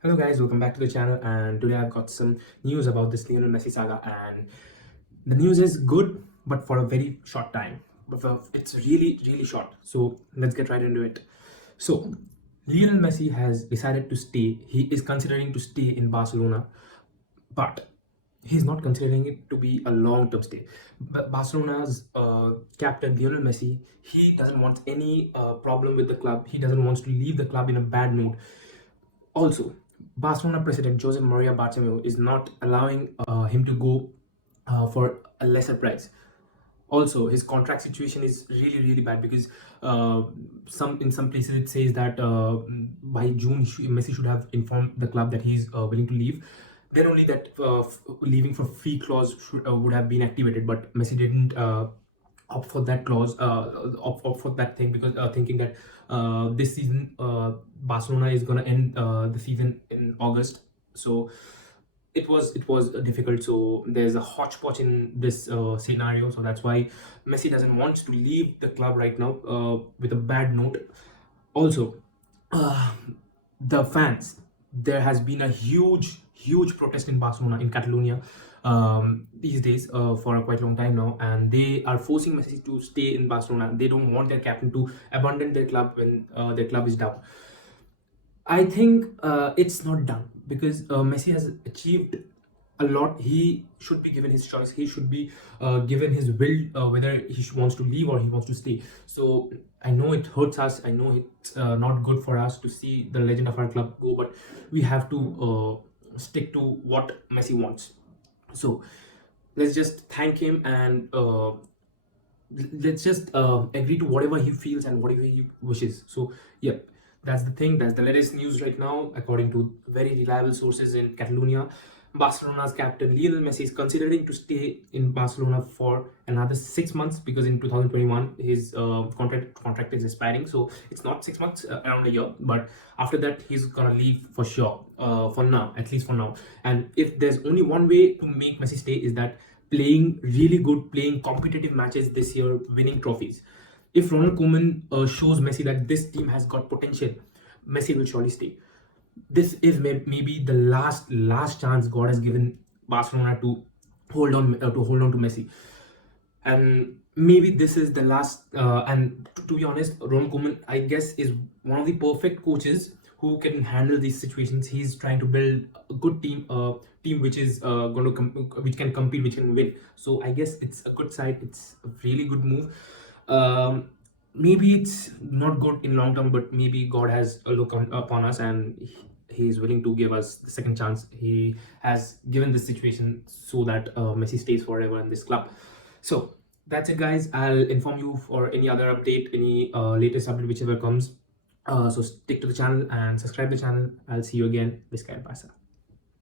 Hello guys, welcome back to the channel, and today I've got some news about this Lionel Messi saga. And the news is good but for a very short time, it's really short, so let's get right into it. So Lionel Messi has decided to stay. He is considering to stay in Barcelona, but he's not considering it to be a long-term stay. But Barcelona's captain Lionel Messi, he doesn't want any problem with the club. He doesn't want to leave the club in a bad mood. Also, Barcelona president Jose Maria Bartomeu is not allowing him to go for a lesser price. Also, his contract situation is really bad because some places it says that by June Messi should have informed the club that he's willing to leave. Then only that leaving for free clause would have been activated, but Messi didn't opt for that clause, opt for that thing, because thinking that this season Barcelona is gonna end the season in August. So it was difficult. So there's a hodgepodge in this scenario. So that's why Messi doesn't want to leave the club right now with a bad note. Also, uh, the fans, there has been a huge protest in Barcelona, in Catalonia, these days, for a quite long time now, and they are forcing Messi to stay in Barcelona. They don't want their captain to abandon their club when their club is down. I think it's not done because Messi has achieved a lot. He should be given his choice. He should be given his will, whether he wants to leave or he wants to stay. So I know it hurts us. I know it's not good for us to see the legend of our club go, but we have to stick to what Messi wants. So let's just thank him, and let's just agree to whatever he feels and whatever he wishes. So yeah, that's the thing. That's the latest news right now, according to very reliable sources in Catalonia. Barcelona's captain Lionel Messi is considering to stay in Barcelona for another 6 months, because in 2021 his contract is expiring. So it's not 6 months, around a year. But after that, he's gonna leave for sure. For now, at least for now. And if there's only one way to make Messi stay, is that playing really good, playing competitive matches this year, winning trophies. If Ronald Koeman shows Messi that this team has got potential, Messi will surely stay. This is maybe the last chance God has given Barcelona to hold on to Messi, and maybe this is the last. And to be honest, Ronald Koeman, I guess, is one of the perfect coaches who can handle these situations. He's trying to build a good team, a team which is going to which can compete, which can win. So I guess it's a good side. It's a really good move. Maybe it's not good in long term, but maybe God has a look upon us, and he is willing to give us the second chance. He has given this situation so that Messi stays forever in this club. So that's it, guys. I'll inform you for any other update, any latest update, whichever comes. So stick to the channel and subscribe the channel. I'll see you again. Vizcaya Barca.